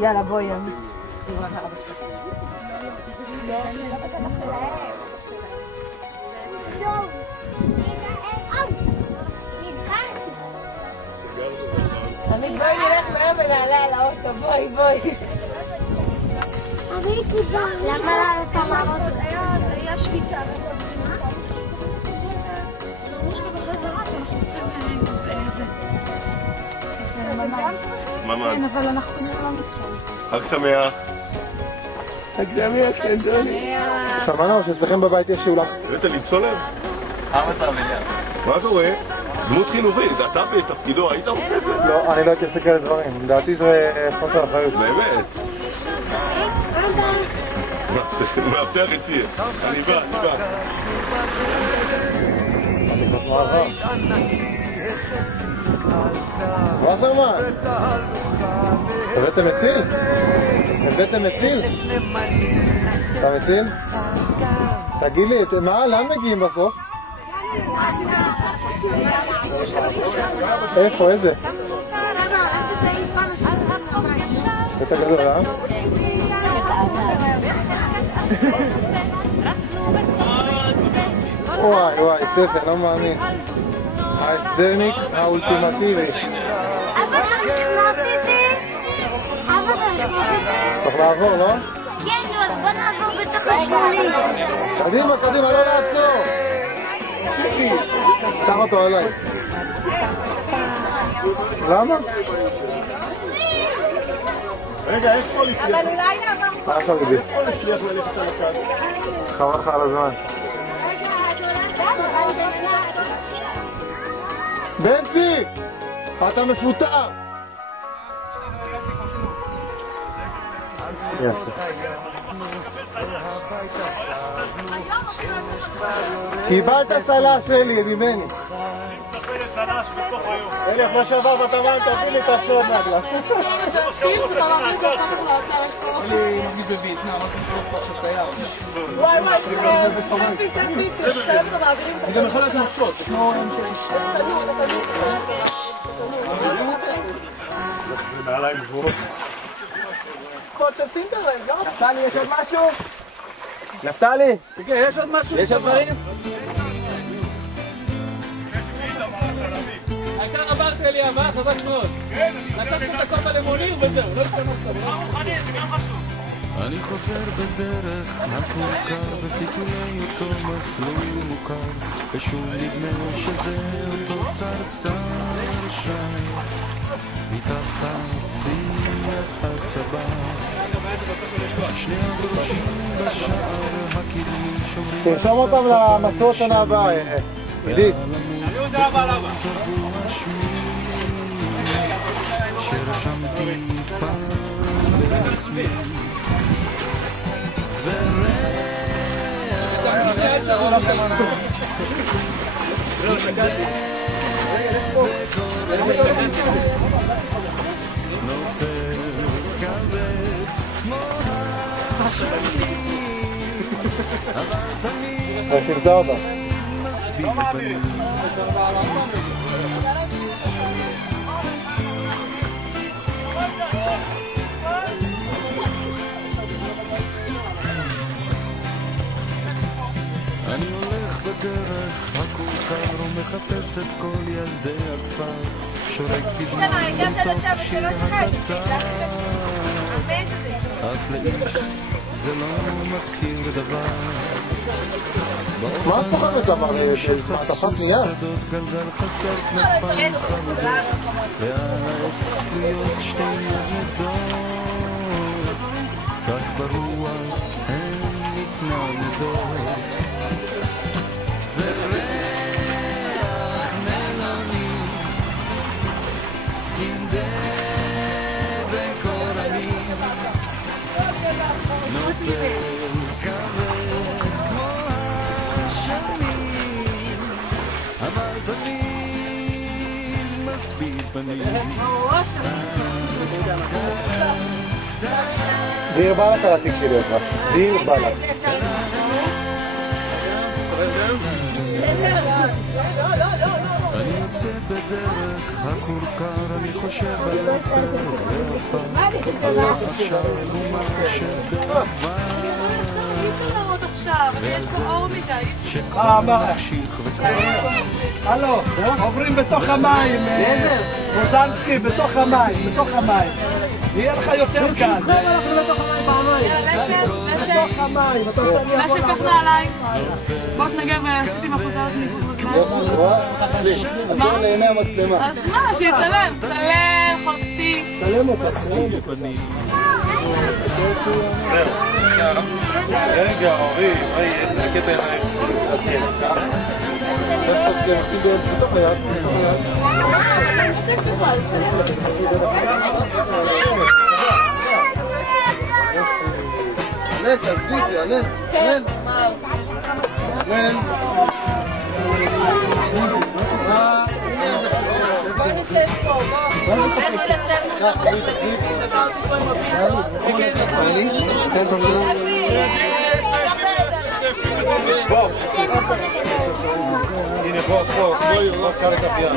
יאללה בואי אני. אני בואי נלך מהר ונעלה על האוטו, בואי. למה לעלות על האוטו? היה שביתה. ממן. כן, אבל אנחנו לא נפרד. חג שמח. חג שמח, כן, דוני. שמענו שאצלכם בבית יש שאולה. הבאת לי צולב? מה קורה? דמות חינוכית, אתה בתפקידו, היית עושה את זה? לא, אני לא הייתי עושה כאלה דברים. לדעתי זה חוסר אחריות. באמת? מאבטח את שיר. אני בא. וסרמן, הבאתם מציל? אתה מציל? תגיד לי, לאן מגיעים בסוף? איפה, איזה? בית הגדול, אה? וואי, ספר, לא מאמין. ההסדרניק האולטימטיבי. צריך לעבור, לא? כן, אז בוא נעבור בתוך השמונים. קדימה, לא לעצור. קח אותו עליי. למה? רגע, איך פה לשליח? אבל אולי נעבור. מה עכשיו גידי? איך פה לשליח ללכת על הקו? חבל לך על הזמן. בנצי! אתה מפוטר! קיבלת צל"ש שלי, ממני. אני מצפה לצל"ש בסוף היום. אלי, אחרי שעבר בתמ"ן, תביא לי את הסוד מהגלס. אלי מרגיש בווייטנאם, רק לשרוף עכשיו תייר. וואי, סלפי, זה גם יכול להיות לנשות, זה כמו זה נעליים גבוהות. נפתלי, יש עוד משהו? נפתלי? כן, יש עוד משהו? יש עוד דברים? העיקר עברת אלי הבא, חזק מאוד. כן, אני לקחת את הכל בלמוניר וזהו, לא השתנות לך. לא מוכנים, זה גם חשוב. אני חוזר בדרך הכורכר ופיתולי אותו מסלול מוכר ושוב נדמה שזה אותו צרצר שי מתחת שיח הצבא שני הברושים בשער הקדמי שומרים תרשום אותם למסעות שנה הבאה, עידית. אני יודע אבל למה. שרשמתי פעם בעצמי תמצא אותה. לא מעביר. אני הולך בדרך הכורכר ומחפש את כל ילדי הכפר שורק בזמן בתוך שיר הקטר אך לאיש זה לא מזכיר דבר מה את צוחקת אמר? מעטפת מיד? שדות גלגל חסר כנפיים חמודות ועל העץ תלויות שתי ידות רק ברוח הן מתנדנדות וריח מלוני עם דבק אורנים נופל כבד כמו השנים אבל תמיד מסביר פנים דיר בלק על התיק שלי אותך. דיר בלק. אני יוצא בדרך הכורכר, אני חושב על אפר ועפר, על עכשיו ומה שבעבר, ועל זה שכבר נמשיך וכבר. הלו, עוברים בתוך המים, רוזנסקי, בתוך המים, בתוך המים. יהיה לך יותר קל. אנחנו לתוך המים פעמיים. בתוך המים. נשק קח נעליים. בוא תנגב ועשיתי מחוזה עוד מה? לעיני המצלמה. אז מה, שיצלם. צלם, חופשי. צלם אותה. רגע, אורי, מה יהיה? הקטע יהיה. עושים בהם בתוך היד. אלן, תעזבי את זה, אלן. אלן. אלן. בוא נשב פה, בוא. בוא. הנה פה, לא אפשר לקף יד.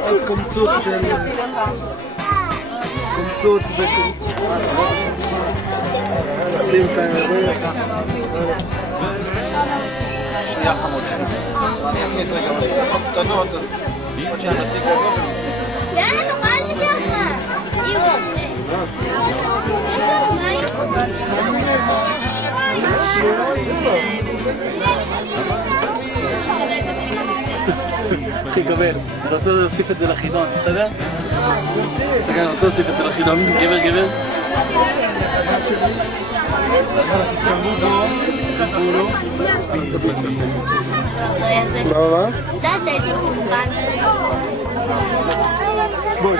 עוד קומצות של... קומצות שים כאן אירוע. שנייה חמוד. אני אכניס רגע קטנות, עוד שהנציג גדול. יאללה, תאכל לי ככה. אחי, קבל, אני רוצה להוסיף את זה לחידון, בסדר? אני רוצה להוסיף את זה לחידון, גבר. מה? בואי.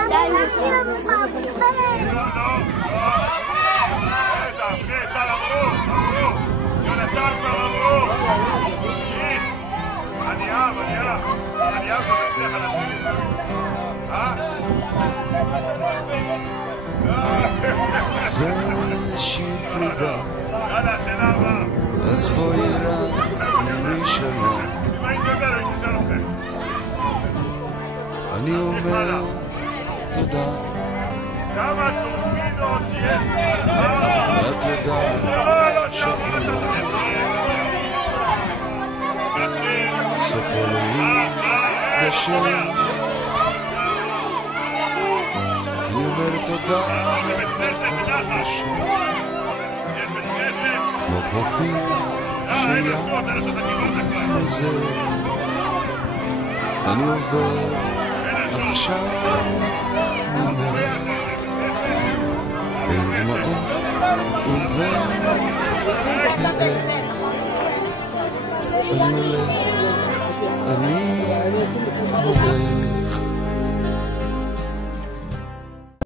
זה שיר פרידה, אז בואי לי שלום. אני אומר תודה, ואת יודעת שכבר סוף אלוהים גשם. אני אומר תודה כמו חופים שים עוזר. אני עובר עכשיו ממך בין דמעות ובין כאב. אני מלא